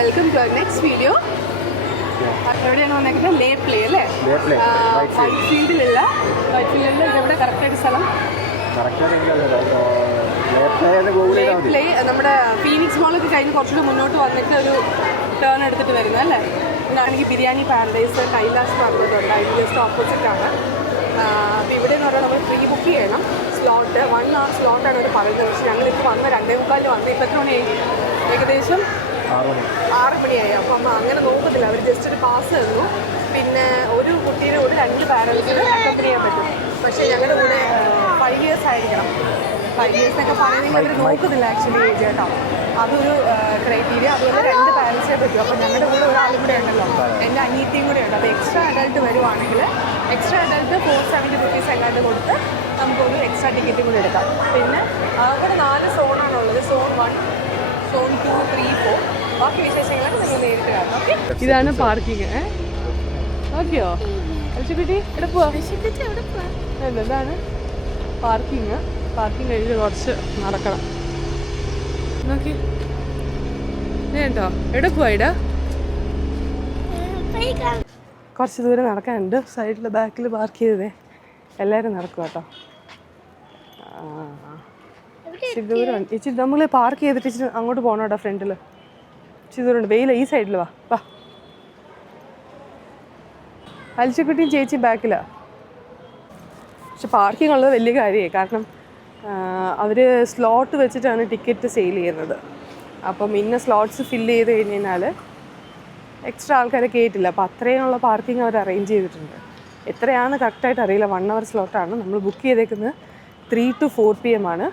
Welcome to our next video. എവിടെയാണ് വന്നേക്കുന്നത്? ലേ play അല്ലേ? വൈറ്റ് ഫീൽഡിലുള്ള എവിടെ കറക്റ്റായിട്ട് സ്ഥലം? പ്ലേ നമ്മുടെ ഫീനിക്സ് മോളൊക്കെ കഴിഞ്ഞ് കുറച്ചുകൂടി മുന്നോട്ട് വന്നിട്ട് ഒരു ടേൺ എടുത്തിട്ട് വരുന്നത് അല്ലേ? ഇവിടെയാണെങ്കിൽ ബിരിയാണി പാരഡൈസ് കൈലാസ് പറഞ്ഞിട്ടുണ്ട്. അതിന് ജസ്റ്റ് ഓപ്പോസിറ്റാണ്. അപ്പോൾ ഇവിടെ എന്ന് പറഞ്ഞാൽ നമ്മൾ പ്രീ ബുക്ക് ചെയ്യണം സ്ലോട്ട്. 1 hour സ്ലോട്ടാണ് അവർ പറയുന്നത്. പക്ഷേ ഞങ്ങളിപ്പോൾ വന്ന് 2:45 വന്ന് ഇപ്പോൾ എത്ര മണിയായി? ഏകദേശം 6 മണിയായി. അപ്പം അമ്മ അങ്ങനെ നോക്കത്തില്ല. അവർ ജസ്റ്റ് ഒരു പാസ് തന്നു. പിന്നെ ഒരു കുട്ടീനെ കൂടെ 2 പാരൻസിന് അക്കമ്പനി ചെയ്യാൻ പറ്റും. പക്ഷേ ഞങ്ങളുടെ കൂടെ 5 years ആയിരിക്കണം. 5 years എന്നൊക്കെ പറയുന്നെങ്കിൽ അവർ നോക്കുന്നില്ല ആക്ച്വലി കേട്ടോ. അതൊരു ക്രൈറ്റീരിയ. അതുപോലെ 2 പാരൻസിനെ പറ്റും. അപ്പോൾ ഞങ്ങളുടെ കൂടെ ഒരാളും കൂടെ ഉണ്ടല്ലോ, എൻ്റെ അനിയത്തിയും കൂടെ ഉണ്ട്. അപ്പോൾ എക്സ്ട്രാ അഡൾട്ട് വരുവാണെങ്കിൽ എക്സ്ട്രാ അഡൾട്ട് 470 rupees എങ്ങാണ്ട് കൊടുത്ത് നമുക്കൊരു എക്സ്ട്രാ ടിക്കറ്റും കൂടി എടുക്കാം. പിന്നെ അവിടെ 4 സോണാണുള്ളത്. Zone 1, zone 2, 3, 4. ബാക്കി വിശേഷങ്ങളൊക്കെ നിങ്ങൾ നേരിട്ട് കാണാം. ഓക്കെ, ഇതാണ് പാർക്കിങ്. ഓക്കെയോ അൽച്ചുകുട്ടി? എവിടെ പോവാ? ഇതാണ് പാർക്കിങ്. പാർക്കിങ് കഴിഞ്ഞ് കുറച്ച് നടക്കണം. നോക്കി കേട്ടോ. എവിടെ പോവാ? ഇടാ കുറച്ച് ദൂരം നടക്കാനുണ്ട്. സൈഡിൽ ബാക്കിൽ പാർക്ക് ചെയ്തതേ. എല്ലാവരും നടക്കും കേട്ടോ. ഇച്ചിരി ദൂരം ഇച്ചിരി നമ്മൾ പാർക്ക് ചെയ്തിട്ട് ഇച്ചിരി അങ്ങോട്ട് പോകണം കേട്ടോ. ഫ്രണ്ടിൽ ഇച്ചിരി ദൂരമുണ്ട്. വെയില ഈ സൈഡിൽ വാ. അൽച്ചുക്കുട്ടിയും ചേച്ചി ബാക്കിലാണ്. പക്ഷെ പാർക്കിംഗ് ഉള്ളത് വലിയ കാര്യമായി. കാരണം അവർ സ്ലോട്ട് വെച്ചിട്ടാണ് ടിക്കറ്റ് സെയിൽ ചെയ്യുന്നത്. അപ്പം ഇന്ന സ്ലോട്ട്സ് ഫില്ല് ചെയ്ത് കഴിഞ്ഞ് കഴിഞ്ഞാൽ എക്സ്ട്രാ ആൾക്കാരെ കയറ്റില്ല. അപ്പോൾ അത്രയുള്ള പാർക്കിംഗ് അവർ അറേഞ്ച് ചെയ്തിട്ടുണ്ട്. എത്രയാണെന്ന് കറക്റ്റായിട്ട് അറിയില്ല. 1 hour സ്ലോട്ടാണ് നമ്മൾ ബുക്ക് ചെയ്തേക്കുന്നത്. 3 to 4 PM ആണ്.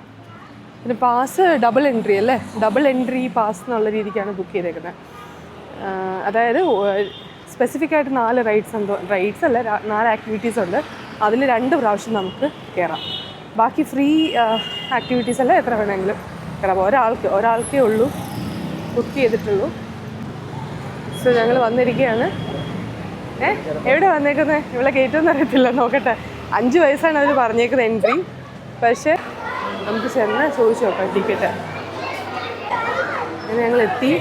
പിന്നെ പാസ് ഡബിൾ എൻട്രി അല്ലേ? ഡബിൾ എൻട്രി പാസ് എന്നുള്ള രീതിക്കാണ് ബുക്ക് ചെയ്തേക്കുന്നത്. അതായത് സ്പെസിഫിക് ആയിട്ട് 4 റൈഡ്സ് അല്ല 4 ആക്ടിവിറ്റീസ് ഉണ്ട്. അതിൽ 2 പ്രാവശ്യം നമുക്ക് കയറാം. ബാക്കി ഫ്രീ ആക്ടിവിറ്റീസ് അല്ല എത്ര വേണമെങ്കിലും കയറാം. ഒരാൾക്കേ ഉള്ളൂ ബുക്ക് ചെയ്തിട്ടുള്ളൂ. സോ ഞങ്ങൾ വന്നിരിക്കുകയാണ്. എവിടെ വന്നേക്കുന്നത്? ഇവിടെ കയറ്റുമെന്ന് അറിയത്തില്ല. നോക്കട്ടെ. 5 വയസ്സാണ് അവർ പറഞ്ഞേക്കുന്നത് എൻട്രി. പക്ഷേ നമുക്ക് ചെന്ന് ചോദിച്ചു നോക്കാം ടിക്കറ്റ്. അങ്ങനെ ഞങ്ങൾ എത്തി.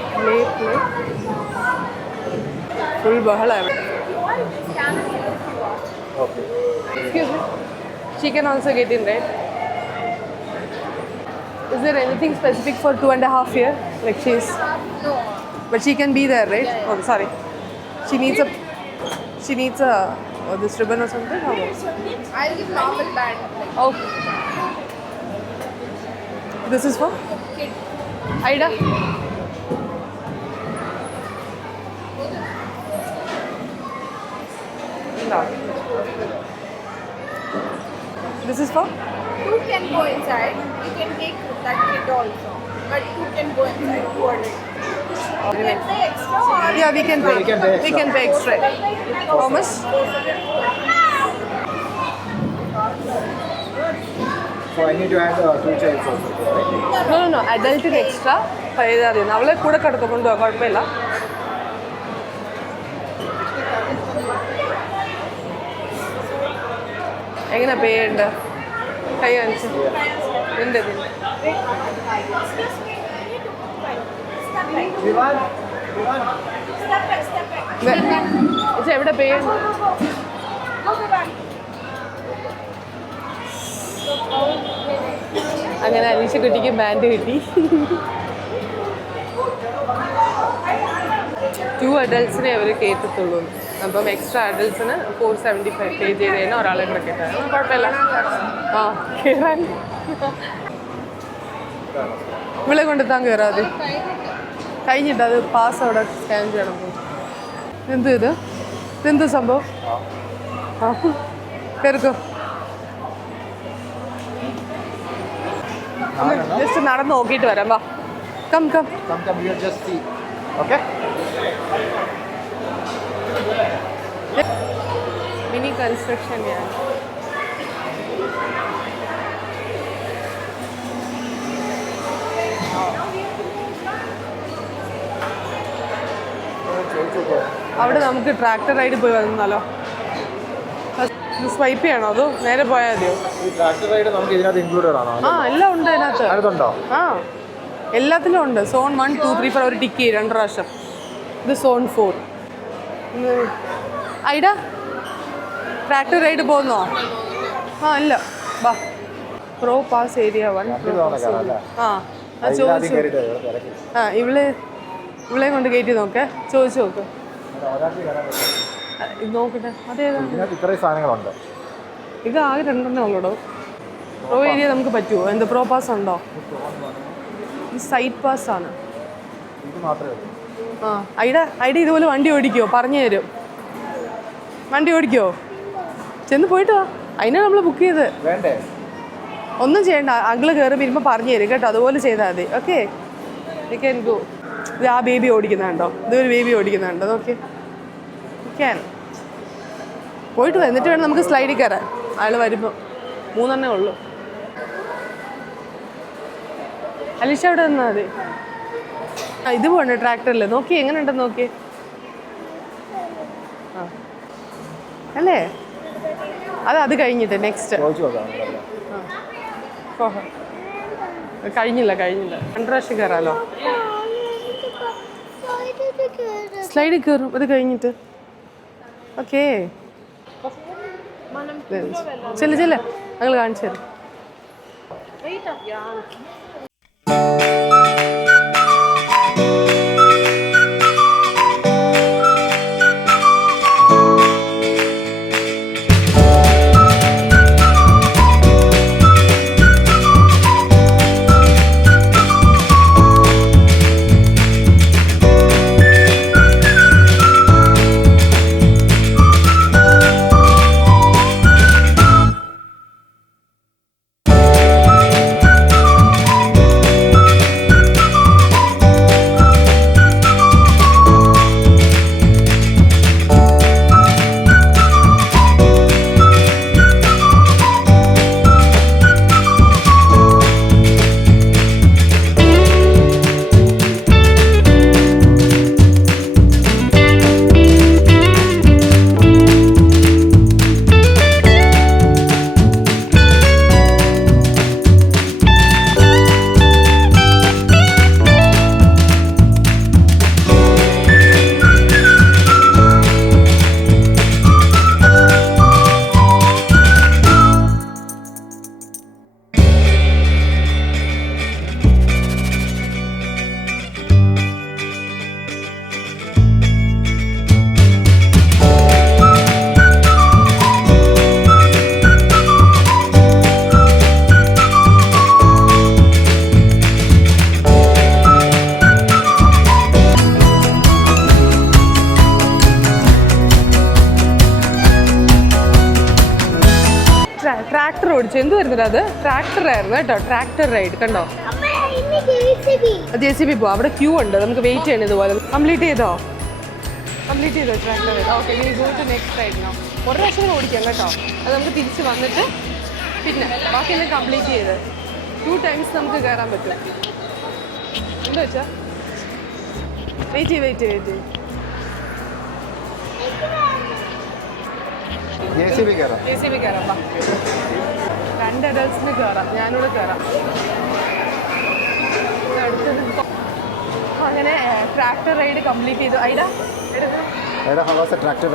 ഫുൾ ബഹളമാണ്. Excuse me. She can also get in, right? Is there anything specific for 2.5 years? Like she's... No. But she can be there, right? Yeah, yeah. Oh, sorry. She needs a this ribbon or something? Or I'll give normal band. Okay. This is for? Kid. Aida? No. This is for? 2 can go inside. You can take that kid also. But 2 can go inside. 200. You can pay extra or... Yeah, we can pay. We can pay extra. How much? So I need to add 2 childs also, right? No. Adultന് extra pay ചെയ്താൽ മതി. അവളെ കൂടെ കടത്തു കൊണ്ടുപോകാം, കുഴപ്പമില്ല. എങ്ങനെ പേ ചെയ്യണ്ട? കൈ കാണിച്ചു. ഉണ്ട്. എവിടെ പേ ചെയ്യണ്ട? അങ്ങനെ അനീഷ കുട്ടിക്ക് ബാൻഡ് കിട്ടി. 2 adultsനെ അവർ കയറ്റത്തുള്ളൂ. അപ്പം എക്സ്ട്രാ അഡൽട്ട്സിന് 475 പേ ചെയ്ത് കഴിഞ്ഞാൽ ഒരാളെ കൂടെ കയറ്റാൻ കുഴപ്പമില്ല. കയറാൻ ഇവിടെ കൊണ്ടെത്താൻ കയറാതെ കഴിഞ്ഞിട്ട് അത് പാസ് അവിടെ സ്കാൻ ചെയ്യണം. ഇതെന്ത് സംഭവം? കയറിക്കോ. ജസ്റ്റ് നടന്ന് നോക്കിയിട്ട് വരാം. വാ. കം. മിനി കൺസ്ട്രക്ഷൻ ഞാൻ അവിടെ നമുക്ക് ട്രാക്ടർ റൈഡ് പോയി വന്നാലോ? സ്വൈപ്പ് ചെയ്യണോ അതോ നേരെ പോയാൽ മതിയോ? ഈ ട്രാക്ടർ റൈഡ് നമുക്ക് ഇതിനകത്ത് ഇൻക്ലൂഡഡ് ആണോ? എല്ലാം ഉണ്ട് ഇതിനകത്ത്. അടുത്തുണ്ടോ? എല്ലാത്തിലും ഉണ്ട്. സോൺ 1, 2, 3, 4 ഒരു ടിക്ക് 2 പ്രാവശ്യം. ഇത് സോൺ 4. ഐഡ ട്രാക്ടർ റൈഡ് പോകുന്നോ? ആ ഇല്ല വാ. Pro pass area 1. ആ ചോദിച്ചു. ആ ഇവളെ കൊണ്ട് കയറ്റി നോക്കേ, ചോദിച്ചു നോക്ക്. ഇത് നോക്കട്ടെ അതേതാണ്. ഇത്രയും സാധനങ്ങളുണ്ട്. ഇത് ആകെ 2 ഉള്ളൂടോ. പ്രോ ഏരിയ നമുക്ക് പറ്റുമോ? എന്താ പ്രോ പാസ് ഉണ്ടോ? ഇത് സൈറ്റ് പാസ് ആണ്. ആ ഐഡ ഇതുപോലെ വണ്ടി ഓടിക്കുമോ? പറഞ്ഞു തരും. വണ്ടി ഓടിക്കുമോ? ചെന്ന് പോയിട്ട് വാ. അതിനാണ് നമ്മൾ ബുക്ക് ചെയ്ത്. ഒന്നും ചെയ്യണ്ട, അങ്കിള് കയറി വരുമ്പോൾ പറഞ്ഞു തരും കേട്ടോ. അതുപോലെ ചെയ്താൽ മതി. ഓക്കെ എനിക്ക് ഇത് ആ ബേബി ഓടിക്കുന്നുണ്ടോ? ഇതൊരു ബേബി ഓടിക്കുന്നുണ്ടോ? ഓക്കെ ക്യാൻ പോയിട്ട് എന്നിട്ട് വേണം നമുക്ക് സ്ലൈഡിൽ കയറാൻ. അയാൾ വരുമ്പോൾ 3 ഉള്ളൂ. അലീഷ അവിടെ നിന്നാൽ മതി. ആ ഇത് പോകണ്ട ട്രാക്ടറിൽ. നോക്കി എങ്ങനെ ഉണ്ടെന്ന് നോക്കി. ആ അല്ലേ? അത് കഴിഞ്ഞിട്ട് നെക്സ്റ്റ് കഴിഞ്ഞില്ല 2 പ്രാവശ്യം കയറാലോ. സ്ലൈഡിൽ കയറും അത് കഴിഞ്ഞിട്ട്. ഓക്കേ ചെല്ല ഞങ്ങൾ കാണിച്ചു തരും. ട്രാക്ടർ ഓടിച്ചു. എന്ത് വരുന്നത്? അത് ട്രാക്ടർ ആയിരുന്നു കേട്ടോ. ട്രാക്ടർ റൈഡ് കണ്ടോ? JCB പോവാം. അവിടെ ക്യൂ ഉണ്ട്, നമുക്ക് വെയിറ്റ് ചെയ്യണം. ഇതുപോലെ കംപ്ലീറ്റ് ചെയ്തോ ട്രാക്ടർ റൈഡ്? ഓക്കെ നീ go to next ride no. ഒരു പ്രാവശ്യം ഓടിക്കാം കേട്ടോ. അത് നമുക്ക് തിരിച്ച് വന്നിട്ട് പിന്നെ ബാക്കിയെല്ലാം കംപ്ലീറ്റ് ചെയ്ത് 2 times നമുക്ക് കയറാൻ പറ്റും. എന്താ വെച്ചാ വെയിറ്റ് JCB കയറാം. 2 adultsന് കയറാം. ഞാനിവിടെ കയറാം. അങ്ങനെ ട്രാക്ടർ റൈഡ് കംപ്ലീറ്റ് ചെയ്തു. How was the tractor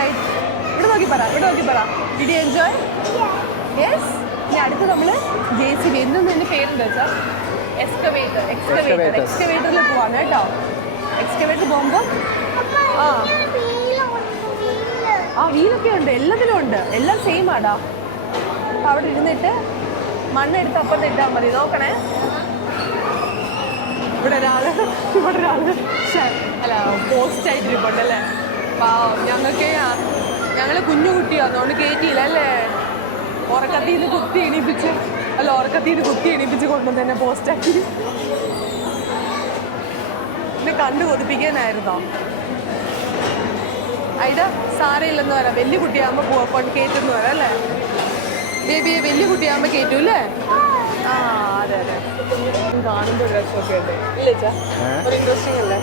ride? ഇവിടെ നോക്കി പറ. Did you enjoy? Yes. ഇനി അടുത്ത് നമ്മൾ JCB എന്തെന്ന് എൻ്റെ പേരെന്താ വെച്ചാൽ എക്സ്കവേറ്ററിൽ പോവാണ് കേട്ടോ. എക്സ്കവേറ്റർ പോകുമ്പോൾ വീലൊക്കെ ഉണ്ട്, എല്ലാത്തിലും ഉണ്ട്. എല്ലാം സെയിം ആടാ. അപ്പോൾ അവിടെ ഇരുന്നിട്ട് മണ്ണെടുത്ത് അപ്പുറത്ത് ഇട്ടാൽ മതി. നോക്കണേ, ഇവിടെ ഒരാൾ അല്ല പോസ്റ്റായിട്ടിരിപ്പുണ്ടല്ലേ. ഞങ്ങൾ കുഞ്ഞു കുട്ടിയാണ്, അതുകൊണ്ട് കയറ്റിയില്ല അല്ലേ. ഉറക്കത്തിൽ നിന്ന് കുത്തി എണീപ്പിച്ച് കൊണ്ടുവന്ന് തന്നെ പോസ്റ്റാക്കി. എന്നെ കണ്ടു കൊതിപ്പിക്കാനായിരുന്നോ? ഐഡ സാരയില്ലെന്ന് പറയാം. വലിയ കുട്ടിയാകുമ്പോൾ കയറ്റുമെന്ന് പറയാം അല്ലേ. ബേബിയെ വലിയ കുട്ടിയാകുമ്പോൾ കയറ്റും അല്ലേ? ആ അതെ കാണുമ്പോൾ ഒരു രസമൊക്കെ ഉണ്ട് ഇല്ലേ ചാ? ഒരു ഇൻട്രസ്റ്റിംഗ് അല്ലേ?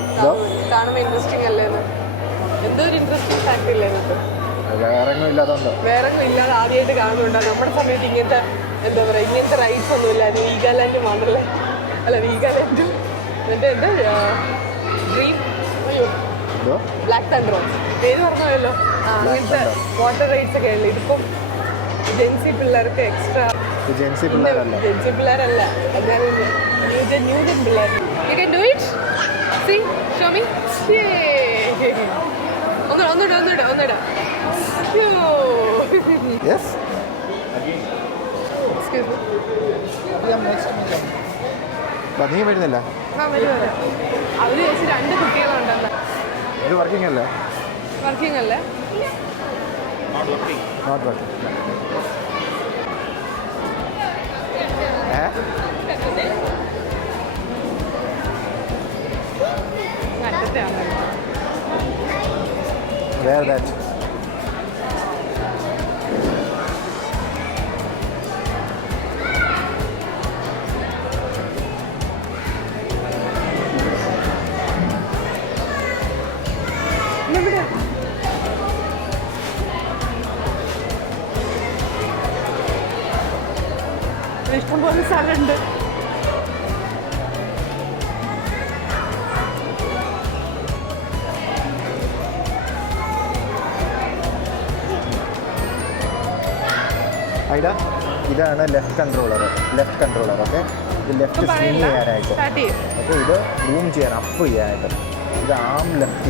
കാണുമ്പോൾ ഇൻട്രസ്റ്റിംഗ് അല്ലേന്ന്? എന്തോ ഒരു ഇൻട്രസ്റ്റിംഗ് ഫാക്ട് ഇല്ലേ നിങ്ങൾക്ക്? വേറെ ഇല്ലാതെ ആദ്യമായിട്ട് കാണുന്നുണ്ടോ? നമ്മുടെ സമയത്ത് ഇങ്ങനത്തെ എന്താ പറയുക, ഇങ്ങനത്തെ റൈഡ്സ് ഒന്നും ഇല്ലായിരുന്നു. വീഗാലാൻഡ് മാത്രമല്ലേ, അല്ല വീഗാലാൻഡും എന്നിട്ട് എന്താ ഡ്രീം അയ്യോ ഇതോ ബ്ലാക്ക് തണ്ടറോ പേര് പറഞ്ഞല്ലോ അങ്ങനത്തെ വാട്ടർ റൈഡ്സ് ഒക്കെ ഉള്ളു. ഇതിപ്പം ജെൻസി പിള്ളേർക്ക് എക്സ്ട്രാ. ജെൻസി പിള്ളേരല്ല. ജെൻസി പിള്ളേരല്ല, ന്യൂജൻ പിള്ളേർ. You can do it. See show me. ഒന്നിടാ. Yes excuse me. നീ വരുന്നില്ല. അവര് ചോദിച്ചു 2 കുട്ടികളുണ്ടെന്ന്. ഇത് വർക്കിംഗ് അല്ലേ? വർക്കിംഗ് അല്ലേ? Not working. Where that? ഇഷ്ടംപോലെ സ്ഥലമുണ്ട്. ഐഡ ഇതാണ് ലെഫ്റ്റ് കൺട്രോളർ. ഓക്കെ, ഇത് ലെഫ്റ്റ് സ്വിങ് ചെയ്യാനായിട്ട്. അപ്പോൾ ഇത് മൂവ് ചെയ്യാൻ, അപ്പ് ചെയ്യാനായിട്ട്. ഇത് ആം ലിഫ്റ്റ്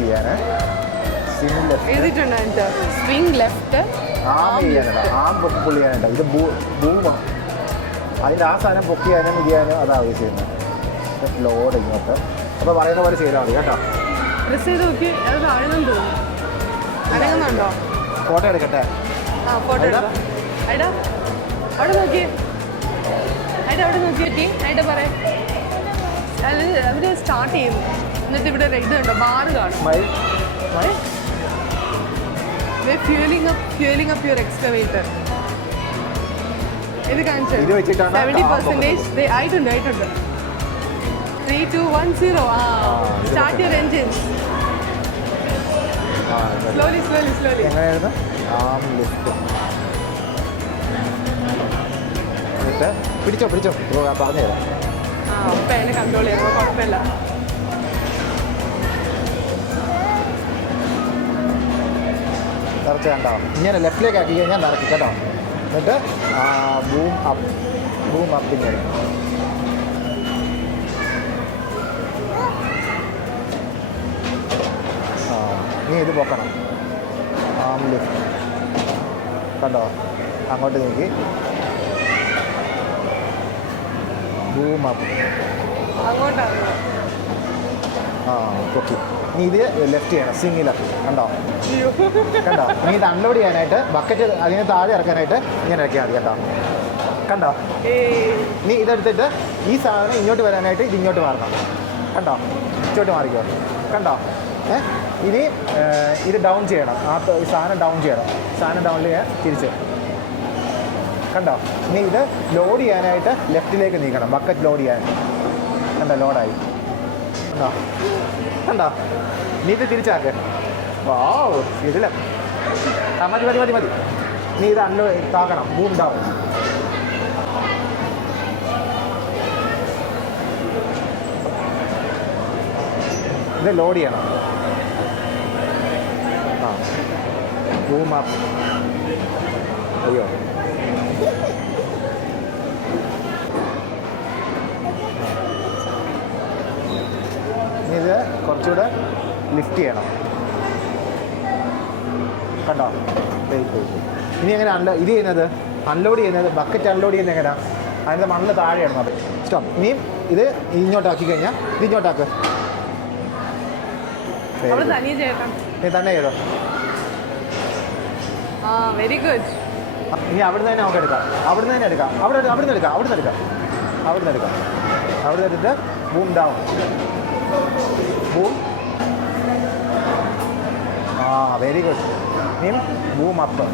ചെയ്യാൻ. Swing left, swing left, arm ചെയ്യാനായിട്ട്, ആം പുൾ ചെയ്യാനായിട്ട്. ഇത് ബൂമാണ്. അതിൻ്റെ ആ സാധനം പൊക്ക് ചെയ്യാനും ഇത് ചെയ്യാനും അതാണ് യൂസ് ചെയ്യുന്നത്. ലോഡ് ഇങ്ങോട്ട്. അപ്പോൾ പറയുന്ന പോലെ ചെയ്താൽ മതി കേട്ടോ. പ്രസ് ചെയ്ത് നോക്കി അത് താഴ്ന്നെന്ന് തോന്നുന്നു. അനങ്ങുന്നുണ്ടോ? ഫോട്ടോ എടുക്കട്ടെ. ആ ഫോട്ടോ എടുക്കാം. ഐഡാ അവിടെ നോക്കി. അവിടെ നോക്കി. ഐഡ പറയാം. അത് അവർ സ്റ്റാർട്ട് ചെയ്യുന്നു. എന്നിട്ട് ഇവിടെ ഇതുണ്ടോ, ബാറ് കാണും. Fuelling up your excavator. ഇത് കാണിച്ചു 70% ആയിട്ടുണ്ട്. 3, 2, 1, 0. Start your engines. സ്ലോലി. എങ്ങനെയായിരുന്നു? ആം ലിഫ്റ്റ്. പിടിച്ചോ പറഞ്ഞു തരാം. അപ്പം അതിനെ കൺട്രോൾ ചെയ്യാം, കുഴപ്പമില്ല. നിറച്ച് കണ്ടോ? ഇങ്ങനെ ലെഫ്റ്റിലേക്ക് ആക്കി കഴിഞ്ഞാൽ നിറക്കി കേട്ടോ. എന്നിട്ട് ബൂം അപ്പ് ഇങ്ങനെ. നീ ഇത് പൊക്കണം. ആം ലിഫ്റ്റ് കണ്ടോ? അങ്ങോട്ട് നീക്കി ബൂം അപ്പ്. അങ്ങോട്ടാണ്. പൊക്കി. ഇനി ഇത് ലെഫ്റ്റ് ചെയ്യണം, സിംഗിലാക്കി. കണ്ടോ? ഇനി ഇത് അൺലോഡ് ചെയ്യാനായിട്ട് ബക്കറ്റ് അതിന് താഴെ ഇറക്കാനായിട്ട് ഇങ്ങനെ ഇറക്കിയാൽ മതി കേട്ടോ. കണ്ടോ? നീ ഇതെടുത്തിട്ട് ഈ സാധനം ഇങ്ങോട്ട് വരാനായിട്ട് ഇത് ഇങ്ങോട്ട് മാറണം. കണ്ടോ? ഇങ്ങോട്ട് മാറിക്കോ. കണ്ടോ? ഇനി ഇത് ഡൗൺ ചെയ്യണം. ഈ സാധനം ഡൗൺ ചെയ്യണം. സാധനം ഡൗൺ ചെയ്യാൻ തിരിച്ച്. കണ്ടോ? ഇനി ഇത് ലോഡ് ചെയ്യാനായിട്ട് ലെഫ്റ്റിലേക്ക് നീക്കണം. ബക്കറ്റ് ലോഡ് ചെയ്യാൻ. കണ്ടോ? ലോഡായി. കണ്ടോ? നീ ഇത് തിരിച്ചാക്ക്. വാവ്, ഇതില മതി. നീ ഇത് താക്കണം. Boom down. ഇത് ലോഡ് ചെയ്യണം. Boom up. അയ്യോ, ഇത് കുറച്ചുകൂടെ ലിഫ്റ്റ് ചെയ്യണം. കണ്ടോ? ഇനി എങ്ങനെ ഇത് ചെയ്യുന്നത്? അൺലോഡ് ചെയ്യുന്നത്, ബക്കറ്റ് അൺലോഡ് ചെയ്യുന്നത് എങ്ങനെയാണ്? അതിൻ്റെ മണ്ണിൽ താഴെയാണ് അത്. സ്റ്റോപ്പ്. ഇനിയും ഇത് ഇങ്ങോട്ടാക്കി കഴിഞ്ഞാൽ ഇത് ഇങ്ങോട്ടാക്ക്. നീ തന്നെ ചെയ്തോ. Very good. ഇനി അവിടുന്ന് തന്നെ നമുക്ക് എടുക്കാം. അവിടുന്ന് എടുക്കാം. അവിടെ എടുത്ത് boom down. Boom. Very good. ഇനിയും ബൂം അപ്പ്.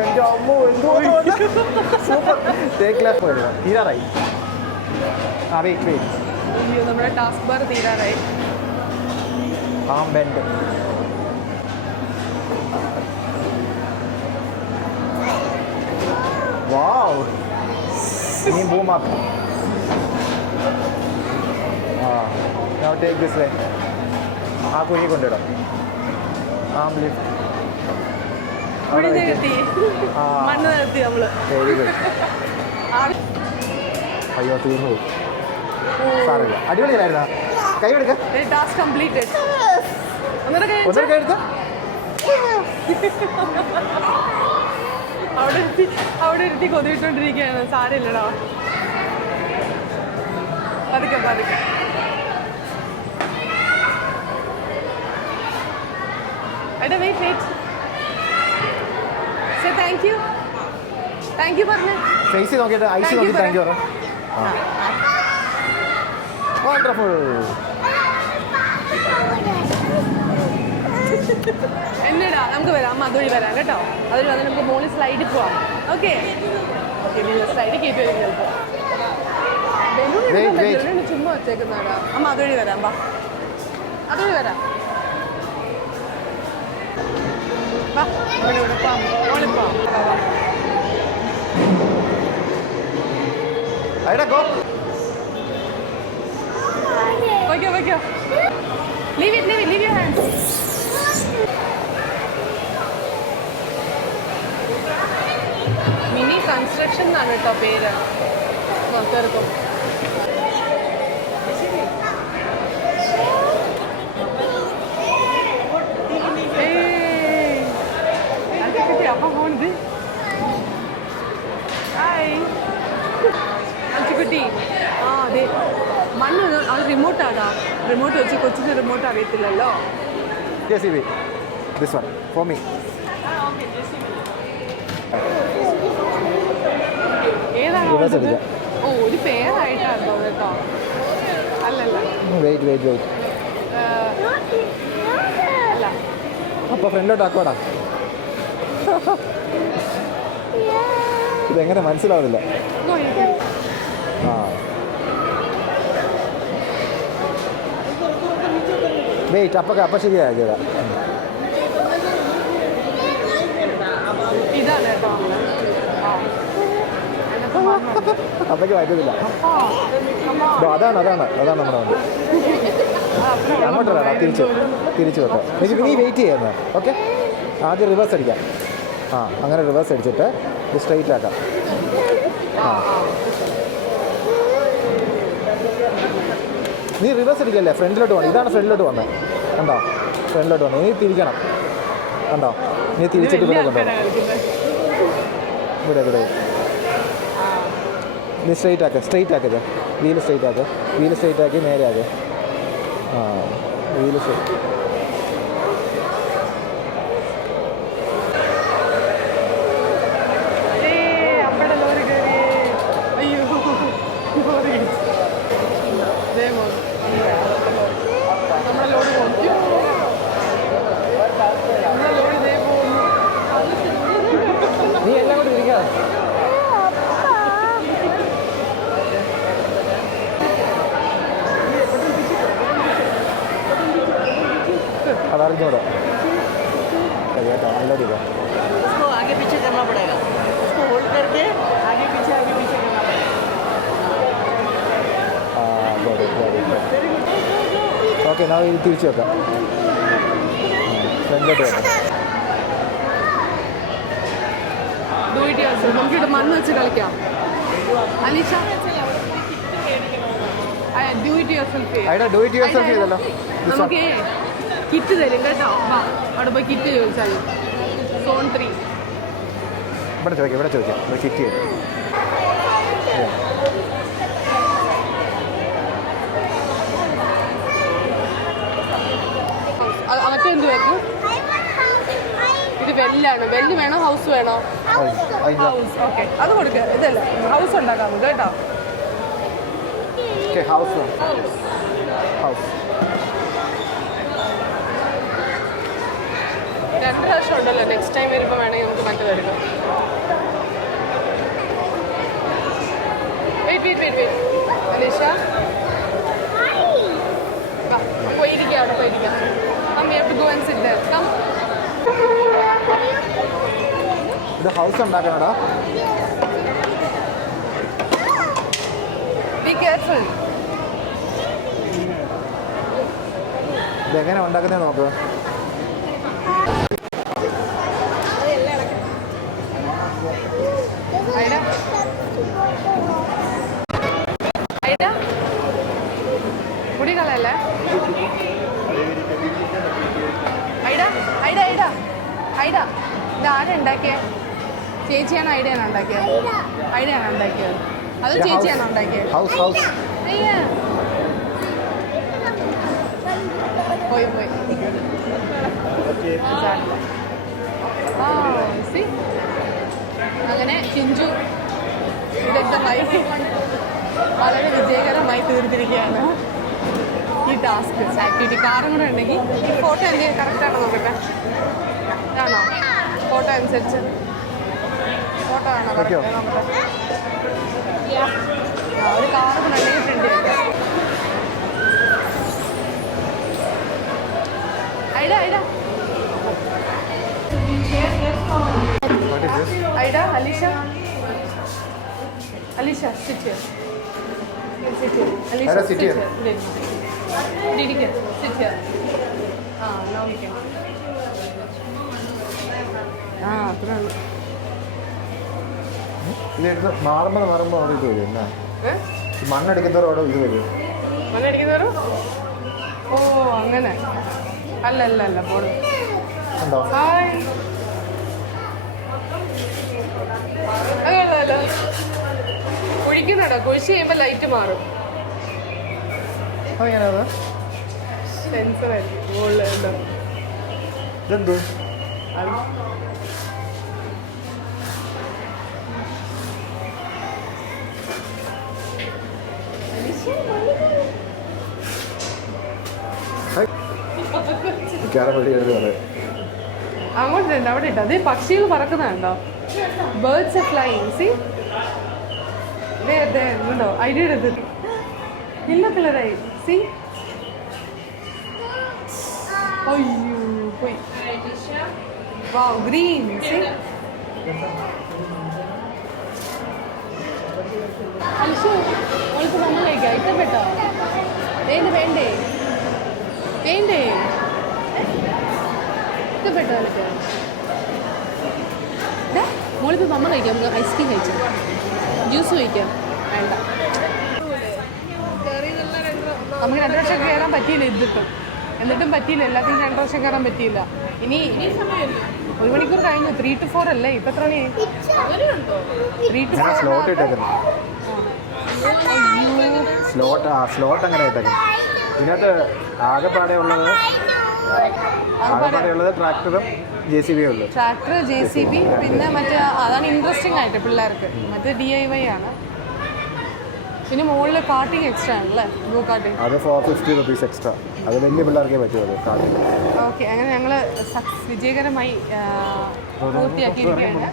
എൻ്റെ അമ്മോ, എന്തോ സൂപ്പർ. ടേക്ക് ലെഫ്റ്റ് പോയി തീരാറായി. വെയിറ്റ്. നമ്മുടെ ടാസ്ക് ബാർ തീരാറായി. ആം ബെൻഡ്. വാവ്. ഇനി boom up. Now take this way. ആ കുഴി കൊണ്ടിടാം. ആം ലിഫ്റ്റ്. കുഴി നികത്തി മണ്ണ് നികത്തി നമ്മള്. Very good. അയ്യോ തീർന്നു. സാറില്ല. അടിപൊളിയായിരുന്നാ? കൈ എടുക്ക. Task completed. ഒന്നര കൈ എടുത്ത. അവിടെ ഇരുത്തി കൊതിയിട്ടോണ്ടിരിക്കുകയാണ്. സാരമില്ലടാ, പതുക്കെ പതുക്കെ. എടാ wait wait. Say thank you. Thank you പറഞ്ഞേ. ഫേസ് നോക്കിയിട്ട് ഐസ് നോക്കി താങ്ക് യു പറ. വണ്ടർഫുൾ. എന്നടാ നമുക്ക് വരാം. അമ്മ അതുവഴി വരാം കേട്ടോ. അതുവഴി വന്ന് നമുക്ക് മുകളിൽ സ്ലൈഡിൽ പോവാം. ഓക്കെ സ്ലൈഡിൽ കയറ്റി വരും ചിലപ്പോൾ. ചുമ്മാ വെച്ചേക്കുന്നാടാ. അമ്മ അതുവഴി വരാം. വാ അതുവഴി വരാം. വാ ഇവിടെ പോവാം. മുകളിൽ പോവാം. വയ്ക്കോ. Leave it, leave your hands. Mini construction എന്നാണ് കേട്ടോ പേര്. പുറത്തിറക്കും. അപ്പ പോണത്. ഹായ് അഞ്ചുകുട്ടി. ആ അതെ, മണ്ണ് അത് റിമോട്ടാടാ. റിമോട്ട് വെച്ച് കൊച്ചിന് റിമോട്ട് അറിയത്തില്ലല്ലോ. This one for me. ഏതാണോ? ഓ ഒരു പേരായിട്ടാണോ കേട്ടോ? അല്ലല്ല. വെയിറ്റ്. അല്ല. അപ്പൊ ഫ്രണ്ടിലോട്ട് ആക്കോടാ. ഇതെങ്ങനെ മനസ്സിലാവില്ല. ആ വെയിറ്റ്. അപ്പൊ ശരിയായ ചേട്ടാ. ഇതാണ് കേട്ടോ. അപ്പൊക്ക് പറ്റത്തില്ല. അതാണ് നമ്മുടെ വണ്ടി. അങ്ങോട്ട് വരാം. തിരിച്ചു വെക്കാം. നീ വെയിറ്റ് ചെയ്യുന്നത്. ഓക്കെ, ആദ്യം റിവേഴ്സ് അടിക്കാം. അങ്ങനെ റിവേഴ്സ് അടിച്ചിട്ട് ഇത് സ്ട്രെയിറ്റ് ആക്കാം. നീ റിവേഴ്സ് അടിക്കല്ലേ, ഫ്രണ്ടിലോട്ട് പോകണം. ഇതാണ് ഫ്രണ്ടിലോട്ട് വന്നത്. കണ്ടോ? ഫ്രണ്ടിലോട്ട് വന്നത്. നീ തിരിക്കണം. കണ്ടോ? നീ തിരിച്ചിട്ട് ഇവിടെ കണ്ടോ? ഇവിടെ നീ സ്ട്രെയിറ്റ് ആക്കത്. വീല് സ്ട്രെയിറ്റ് ആക്കി നേരെ ആക്കുക. Wheel straight. നീ എല്ലാം കൂടി ഇരിക്കാതെ. അതറിഞ്ഞൂടെ കേട്ടോ. അൺലോഡ് ചെയ്തോ. उसको आगे पीछे करना पड़ेगा. उसको होल्ड करके आगे पीछे करना पड़ेगा. ഓക്കെ, നാ ഇത് തിരിച്ചു വെക്കാം. ഫ്രണ്ടിലോട്ട് വെക്കാം. നമുക്കിവിടെ മണ്ണ് വെച്ച് കളിക്കാം. Alisha do it your self ചെയ്തല്ലോ. നമുക്ക് കിറ്റ് തരും കേട്ടോ. അവിടെ പോയി കിറ്റ് ചോദിച്ചാൽ സോൺ 3. ഇവിടെ ചോദിക്കാം. കിറ്റ് ചെയ്യും. അതൊക്കെ എന്ത് വെക്കും? ഇത് വെല്ലാണ്. വെല്ല് വേണോ ഹൗസ് വേണോ? ഹൗസ്. ഓക്കെ, അത് കൊടുക്കുക. ഇതല്ല ഹൗസ് ഉണ്ടാക്കാം കേട്ടോ. ഹൗസ് 2 പ്രാവശ്യം ഉണ്ടല്ലോ. നെക്സ്റ്റ് ടൈം വരുമ്പോൾ വേണമെങ്കിൽ നമുക്ക് മറ്റേ എടുക്കാം. വെയിറ്റ്. അലീഷ പോയിരിക്കാം. അവിടെ പോയിരിക്കാം. We have to go and sit there. Come. ഇത് ഹൗസ് ഉണ്ടാക്കണടാ. Be careful. ഇതെങ്ങനെ ഉണ്ടാക്കുന്നത് നോക്കുക. മുടി കളയല്ലേ? ഐഡ ഐഡ ഐഡ ഐഡ ഇത് ആരാ ഉണ്ടാക്കിയത്? ചേച്ചിയാണോ ഐഡിയാണോ ഉണ്ടാക്കിയത്? ഐഡിയാണോ ഉണ്ടാക്കിയത്? അത് ചേച്ചിയാണോ ഉണ്ടാക്കിയത്? അയ്യാ പോയി അങ്ങനെ ചിഞ്ചു വിദഗ്ധമായി വളരെ വിജയകരമായി തീർത്തിരിക്കുകയാണ് ഈ ടാസ്ക് ആക്ടിവിറ്റി. കാറും കൂടെ ഉണ്ടെങ്കിൽ ഈ ഫോട്ടോ എന്തെങ്കിലും കറക്റ്റാണോ നോക്കട്ടെ? ആണോ? ഫോട്ടോ അനുസരിച്ച് ഫോട്ടോ ആണോ കറക്റ്റ് നോക്കട്ടെ? ഒരു കാറും കൂടെ ഉണ്ടെങ്കിൽ പ്രിന്റ് ചെയ്യാം. ഐഡ Alicia, sit here. Sit here. Alicia, sit here. Did sit here. Now we can. ഇതെടുത്ത് മാറുമ്പോൾ അവിടെ ഇത് വരും എന്നാ മണ്ണെടുക്കുന്നവരോട് ഇത് വരും. മണ്ണെടുക്കുന്നവരോ? ഓ അങ്ങനെ അല്ല പോടും. ഉണ്ടോ? അതല്ല കുഴിക്കുന്നുണ്ടോ? കുഴിച്ച് കഴിയുമ്പോൾ ലൈറ്റ് മാറും. അതെങ്ങനെയാ? സെൻസർ ആയിരിക്കും മുകളിലുണ്ടോ? ഇതെന്തോ അങ്ങോട്ട് അവിടെ ഇട്ടോ. അതേ പക്ഷികൾ പറക്കുന്നുണ്ടോ? Birds are flying. സി ഉണ്ടോ? ഐഡിയ എടുത്ത് ഇല്ല പിള്ളേരായി. സി അയ്യോ പോയി. വാവ് ഗ്രീൻ. സി അലിഷു അവൾക്ക് നമ്മൾ കഴിക്കാം. ഇഷ്ടപ്പെട്ടോ? വേണ്ടേ ഇഷ്ടപ്പെട്ടോ എനിക്ക്? മോളിപ്പോൾ നമ്മൾ കഴിക്കാം. നമുക്ക് ഐസ്ക്രീം കഴിക്കാം, ജ്യൂസ് കഴിക്കാം. വേണ്ട, നമുക്ക് 2 വർഷം കയറാൻ പറ്റിയില്ല. എന്നിട്ടും പറ്റിയില്ല. എല്ലാത്തിനും 2 വർഷം കയറാൻ പറ്റിയില്ല. ഇനി 1 മണിക്കൂർ കഴിഞ്ഞു. 3 to 4 അല്ലേ? ഇപ്പം എത്ര മണി? 3 to 4. സ്ലോട്ട് അങ്ങനെ ഇട്ടേക്കും. ഇതിനകത്ത് ആകെപ്പാടെ ഉള്ളത് ട്രാക്ടറും JCB ഉള്ളു. ട്രാക്ടർ, JCB, പിന്നെ മറ്റേ അതാണ് ഇൻട്രസ്റ്റിംഗ് ആയിട്ട് പിള്ളേർക്ക്. മറ്റേ DIY ആണ്. പിന്നെ മുകളിൽ കാർട്ടിങ് എക്സ്ട്രാ ആണല്ലേ? Go karting. അത് 450 rupees എക്സ്ട്രാ. അത് വലിയ പിള്ളേർക്കേ പറ്റുമോ കാർട്ടിങ്. ഓക്കെ, അങ്ങനെ ഞങ്ങൾ വിജയകരമായി പൂർത്തിയാക്കിയിരിക്കുകയാണ്.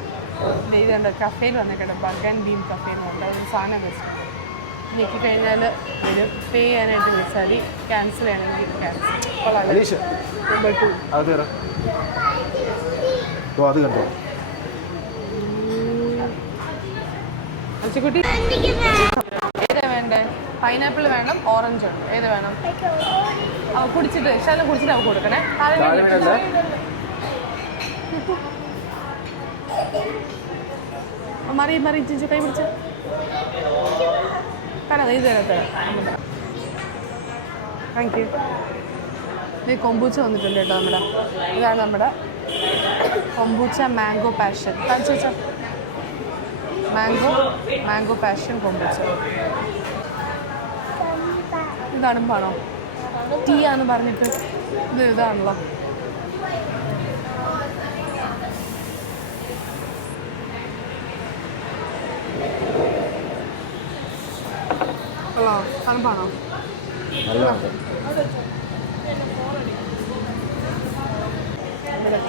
ഇതുണ്ട് കഫേയിൽ വന്നേക്കട്ടെ. ബഗ് ആൻഡ് ബീം കഫേന്ന് പറഞ്ഞിട്ട് ഒരു സാധനം വെച്ചിട്ട് ഞെക്കി കഴിഞ്ഞാൽ വരും. പേ ചെയ്യാനായിട്ട് വിളിച്ചാൽ ക്യാൻസൽ ചെയ്യണമെങ്കിൽ ക്യാൻസൽ. നമ്പർ 2 അത് കണ്ടോ അച്ചുകുട്ടി? ഏതാ വേണ്ടേ? പൈനാപ്പിൾ വേണം, ഓറഞ്ച് ഉണ്ട്. ഏത് വേണം? കുടിച്ചിട്ട് ശാലം കുടിച്ചിട്ട് അവ കൊടുക്കണേ. മറി ചിഞ്ചു കൈ പിടിച്ച കാരണം ഇത് താങ്ക് യു. ഇത് കൊമ്പൂച്ച വന്നിട്ടുണ്ട് കേട്ടോ. ഇതാണ് നമ്മുടെ കൊമ്പൂച്ച മാംഗോ പാഷൻ. കഴിച്ചോ? Mango passion kombucha. ഇത് തണുപ്പാണോ? ടീ ആണെന്ന് പറഞ്ഞിട്ട് ഇതാണല്ലോ. തണുപ്പാണോ? നമ്മുടെ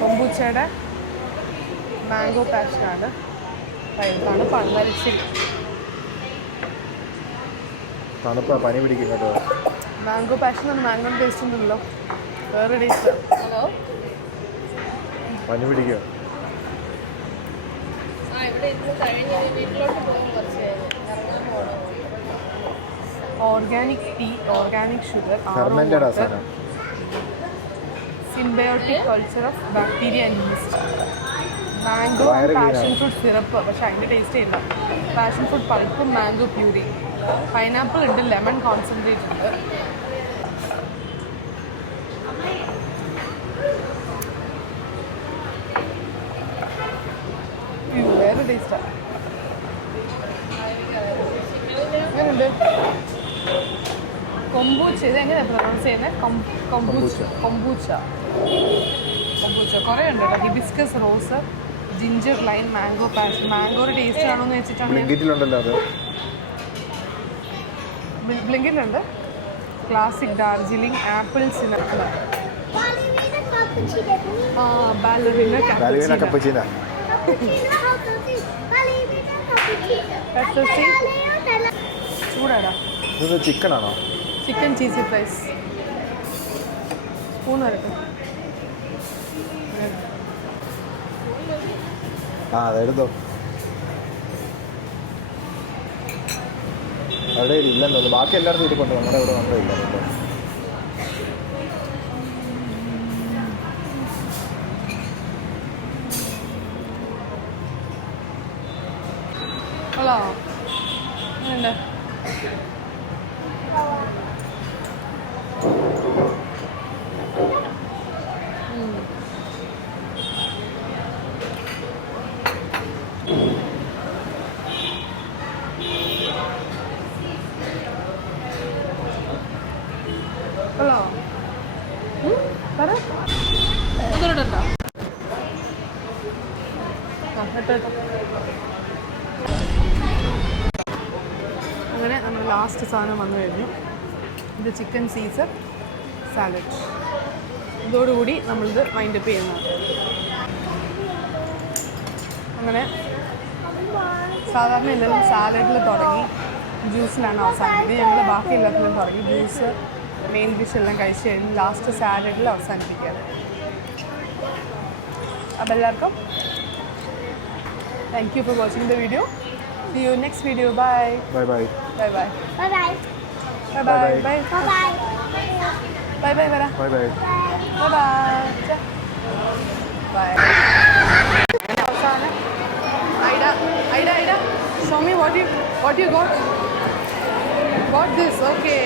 കൊമ്പൂച്ചയുടെ മാംഗോ പാഷനാണ്. തണുപ്പാണ്. മരിച്ചിരി തണുപ്പാ, പനി പിടിക്കും കേട്ടോ. മാംഗോ പാഷൻ മാംഗോ ടേസ്റ്റ് ഉണ്ടല്ലോ, വേറെ ടേസ്റ്റ്. ഹലോ, പനി പിടിക്കുക. ഇവിടെ ഇരുന്ന് കഴിഞ്ഞ് വീട്ടിലോട്ട് പോകും. കുറച്ച് ഇറങ്ങാൻ പോകണം. ഓ organic tea, organic sugar, fermented സാധനം. Symbiotic culture of bacteria and yeast, mango passion fruit syrup, പക്ഷെ അതിൻ്റെ ടേസ്റ്റ് ഇല്ല. പാഷൻ ഫ്രൂട്ട് പൾപ്പും മാംഗോ പ്യൂരി, പൈനാപ്പിൾ ഉണ്ട്, ലെമൺ കോൺസെൻട്രേറ്റ് ഉണ്ട്. വേറെ ടേസ്റ്റാണ്. എങ്ങനെയുണ്ട്? കൊമ്പൂച്ച, ഇത് എങ്ങനെയാണ് പ്രൊനൗൺസ് ചെയ്യുന്നത്? കൊമ്പൂച്ച. കുറേ ഉണ്ട് കേട്ടോ. Hibiscus rose, ginger lime, mango passion. മാംഗോയുടെ ടേസ്റ്റ് ആണോ എന്ന് വെച്ചിട്ടാണ്. ബ്ലിങ്കിറ്റിലുണ്ടല്ലോ അത്. ബ്ലിങ്കിറ്റിലുണ്ട്. ക്ലാസിക് ഡാർജിലിംഗ്, ആപ്പിൾ സിനപ്പിൾ, ബാലറിന കപ്പച്ചീന. ചൂടാടാ. ഇത് ചിക്കനാണോ? Chicken cheesy fries. സ്പൂൺ വരട്ടെ. അതെടുത്തോ. അവിടെ ഇല്ലെന്നോ, ബാക്കി എല്ലായിടത്തും ഇരിപ്പുണ്ട്, നമ്മുടെ ഇവിടെ മാത്രമേ ഇല്ല കേട്ടോ. ഹലോ, എങ്ങനെയുണ്ട്? ഹലോ, പറ. ഒന്നുകൂടെ അങ്ങനെ നമ്മൾ ലാസ്റ്റ് സാധനം വന്നു കഴിഞ്ഞു. ഇത് ചിക്കൻ സീസർ സാലഡ്. ഇതോടുകൂടി നമ്മളിത് വൈൻഡപ്പ് ചെയ്യുന്നു. അങ്ങനെ സാധാരണ എല്ലാവരും സാലഡിൽ തുടങ്ങി ജ്യൂസിലാണ് അവസാനിപ്പിക്കുന്നത്. ഞങ്ങൾ ബാക്കി എല്ലാത്തിലും തുടങ്ങി ജ്യൂസ്, മെയിൻ ഡിഷ് എല്ലാം കഴിച്ച് കഴിഞ്ഞ് ലാസ്റ്റ് സാലഡിൽ അവസാനിപ്പിക്കുകയാണ്. അപ്പോൾ എല്ലാവർക്കും thank you for watching the video. See you next video. Bye. Bye bye. Bye bye. Bye bye. Bye bye. Bye. Bye bye. Bye bye. Vera. Bye bye. Bye bye. Bye. Avasana. Ida. Show me what you got. Got this. Okay.